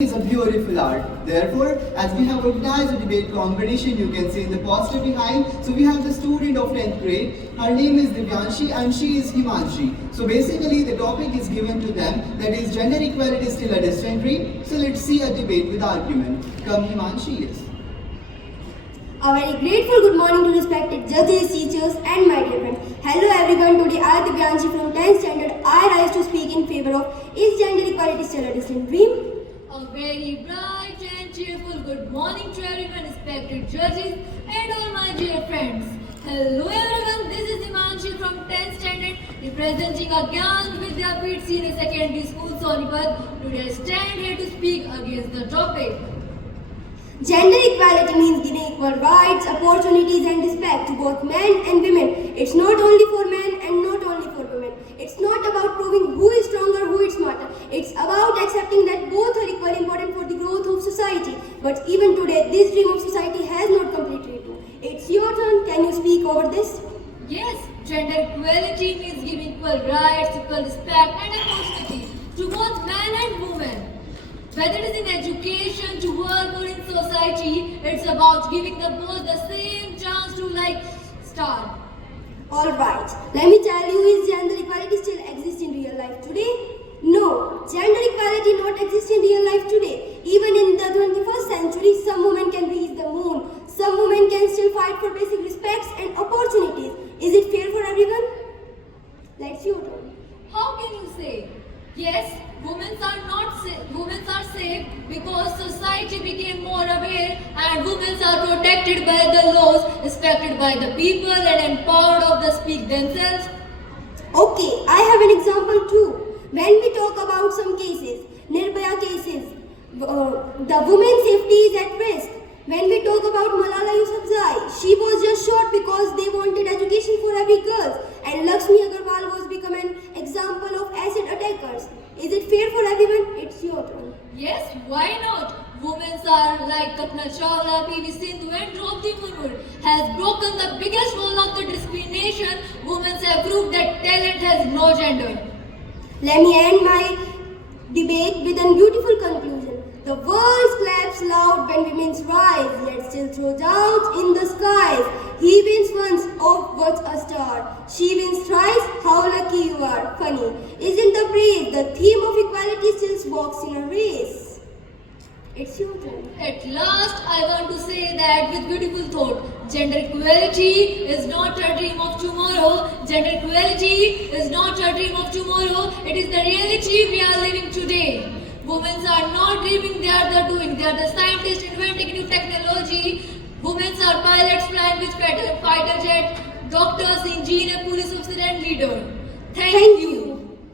Is a beautiful art. Therefore, as we have organized a debate competition, you can see in the poster behind. So we have the student of 10th grade. Her name is Divyanshi and she is Himanshi. So basically, the topic is given to them, that is gender equality is still a distant dream. So let's see a debate with argument. Come Himanshi, yes. A very grateful good morning to respected judges, teachers and my dear friends. Hello everyone, today I Divyanshi from 10th standard. I rise to speak in favor of is gender equality still a distant dream? A very bright and cheerful good morning to everyone, respected judges and all my dear friends. Hello everyone, this is Himanshi from 10th standard representing a Gyan Vidyapeeth Senior Secondary School Sonipat. Today I stand here to speak against the topic. Gender equality means giving equal rights, opportunities and respect to both men and women. It's not only for men and not only for women. It's not about proving who is stronger, who is smarter. It's about accepting that both are equally important for the growth of society. But even today, this dream of society has not completed true. It's your turn. Can you speak over this? Yes, gender equality means giving equal rights, equal respect and opportunity to both men and women. Whether it is in education, to work or in society, it's about giving them both the same chance to start. Alright, let me tell you, is gender equality still exist in real life today? No, gender equality not exist in real life today. Even in the 21st century, some women can reach the moon. Some women can still fight for basic respects and opportunities. Is it fair for everyone? Let's your turn. How can you say? Yes, women are safe because society became more aware and women are protected by the laws, respected by the people and empowered of the speak themselves. Okay, I have an example too. When we talk about some cases, Nirbhaya cases, the women's safety is at risk. When we talk about Malala Yousafzai, she was just shot because they wanted education for every girl. And Lakshmi Agarwal was become an example of acid attackers. Is it fair for everyone? It's your turn. Yes, why not? Women are like Kalpana Chawla, PV Sindhu and Draupadi Murmu has broken the biggest wall of the discrimination. Women have proved that talent has no gender. Let me end my debate with a beautiful conclusion. The world claps loud when women rise, yet still throw doubts in the skies. He wins once, oh what's a star. She wins thrice, how lucky you are. Funny, isn't the praise? The theme of equality still walks in a race. It's your turn. At last, I want to say that with beautiful thought. Gender equality is not a dream of tomorrow. Gender equality is not a dream of tomorrow. It is the reality we are living today. Women are not dreaming, they are the doing. They are the scientists inventing new technology. Women are pilots flying with fighter jet, doctors, engineer, police officer and leader. Thank you.